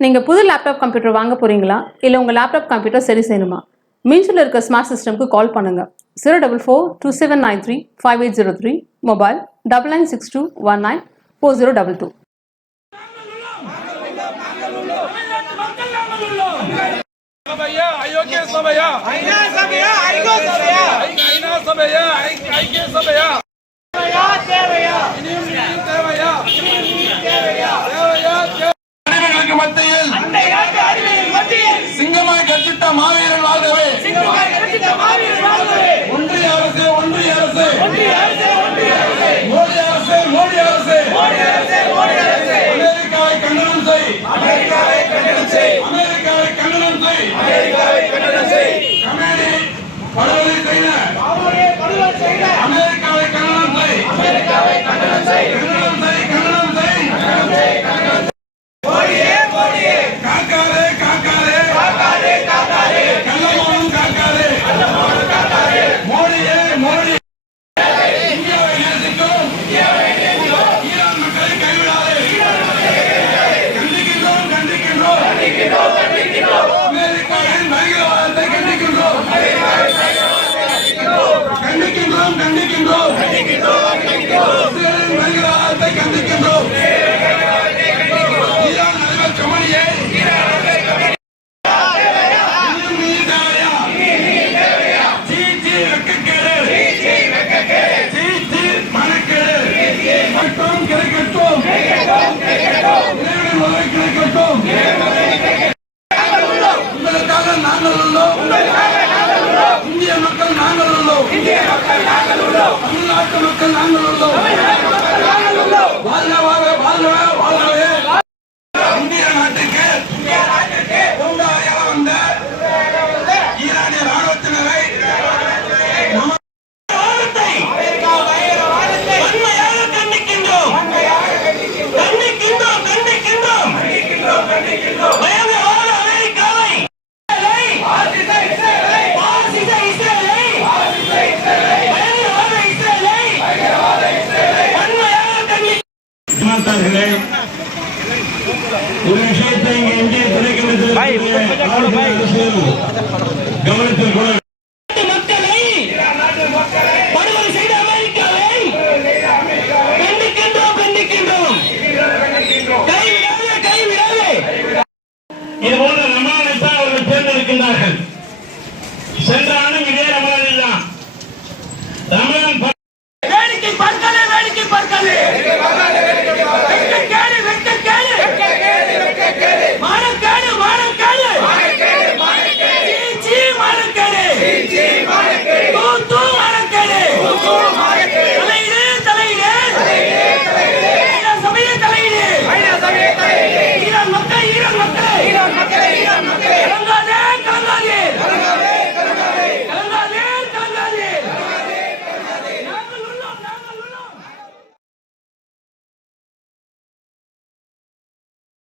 நீங்கள் புது laptop computer வாங்க போகிறீங்களா இல்லை உங்கள் லேப்டாப் கம்ப்யூட்டர் சரி செய்யணுமா? மீன்ஸில் இருக்க ஸ்மார்ட் சிஸ்டம்க்கு கால் பண்ணுங்கள். 04427935803, மொபைல் 9962194022. சிங்கமாய் கட்டிட்ட மாவீரன் வாழ்கவே. ஒன்றிய அரசு மோடி அரசு அமெரிக்காவை கண்டனம் செய். கமேடி படுகொலை செய்த அமெரிக்காவை கண்டனம் செய். இந்திய மக்கள் நாங்கள் உள்ளோம். தமிழ்நாட்டு மக்கள் நாங்கள் உள்ளோம். வாழ்கவே. இந்திய நாட்டுக்கு வந்த ஈரானிய ராணுவத்தினரை ஒரு விஷயத்தை இந்திய திரைக்கணத்தில் கவனத்தில் கொள்ள மக்களை படுகொலை செய்த அமெரிக்காவை கண்டிக்கின்றோம். கைவிடாதே. இது போன்ற விமானத்தை அவர்கள் தேர்ந்தெடுக்கின்றார்கள்.